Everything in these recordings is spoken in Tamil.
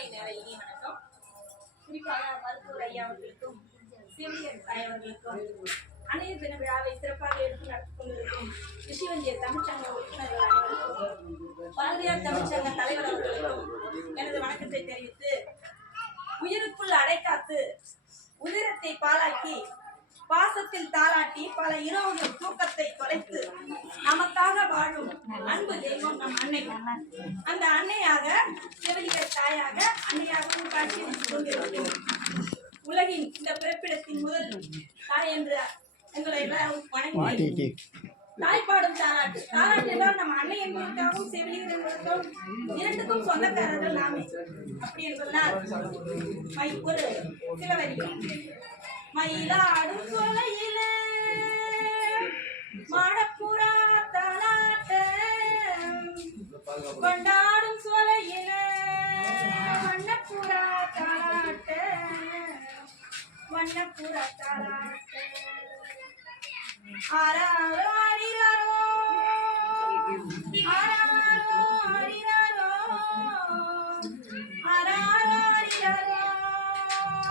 மாலை நேர இனிய வணக்கம். குறிப்பாக மருத்துவர் ஐயா அவர்களுக்கும் செவிலியர் தாய் அவர்களுக்கும் அன்னைய தின விழாவை சிறப்பாக எடுத்து நடத்தி கொண்டிருக்கும் ரிஷிவந்திய தமிழ்ச்சங்க உறுப்பினர்கள் அனைவருக்கும் பாரதியார் தமிழ்ச்சங்க தலைவர் அவர்களுக்கும் எனது வணக்கத்தை தெரிவித்து, உயிருக்குள் அடைக்காத்து உதிரத்தை பாலாக்கி பாசத்தில் தாளாட்டி பல இரவுகள் தூக்கத்தை தொலைத்து நமக்காக வாழும் அன்பு தெய்வம் நம் அன்னை. அந்த அன்னையாக செவிலியர் தாயாக அன்னையாகவும் காட்சி கொண்டிருக்கும் உலகின் இந்த பிறப்பிடத்தின் முதல் தாய் என்று எங்களை எல்லாம் வணங்கி தாய்ப்பாடும் தாராட்டு எல்லாம் நம்ம அன்னை என்பதற்காகவும் செவிலியர் என்பதற்கும் இரண்டுக்கும் சொந்தக்காரர்கள் நாமே. அப்படி என்பதனால் ஒரு சில வரிகள். மயிலாடும் சொலையில மாடப்புறா தாலாட்ட, கொண்டாடும் சொலையில வண்ணப்புறா தாலாட்ட, வண்ணப்புறா தாலாட்ட. ஆராரோ ஆரிராரோ ஆராரோ ஆரிராரோ ஆராரோ ஆரிராரோ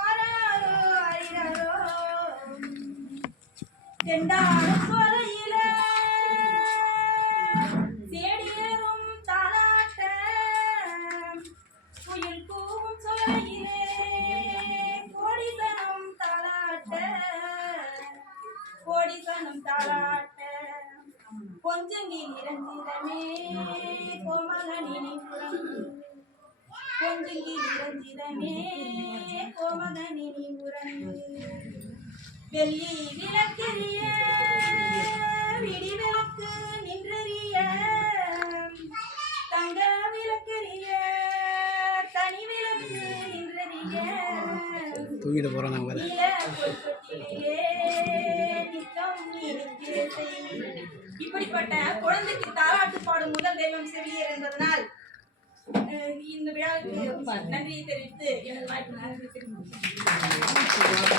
ஆராரோ ஆரிராரோ. தெண்டாடும் சொலையில தேடியேறும் தாலாட்ட, புயல் கூவும் சொலையிலே கோடிசனம் தாலாட்ட, கோடிசனம் தாலாட்ட. கொஞ்சங்கி நிரஞ்சிதமே கோமகனினி உறங்கு, கொஞ்சங்கி நிரஞ்சிதமே கோமகனினி உறங்கு. வெள்ளி விளக்கெரிய விடி விளக்கு நின்றறிய, தங்க விளக்கெரிய தனி விளக்கு நின்றறிய. தூங்கிட்டு போறாங்க. இப்படிப்பட்ட குழந்தைக்கு தாலாட்டு பாடும் முதல் தெய்வம் செவிலியர் என்பதனால் இந்த விழாவுக்கு நன்றியை தெரிவித்து எனது வாய்ப்பு நன்றி தெரிவிக்கிறேன்.